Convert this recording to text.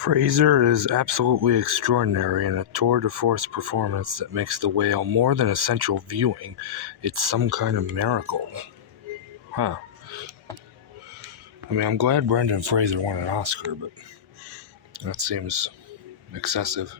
Fraser is absolutely extraordinary in a tour de force performance that makes The Whale more than essential viewing. It's some kind of miracle. Huh. I mean, I'm glad Brendan Fraser won an Oscar, but that seems excessive.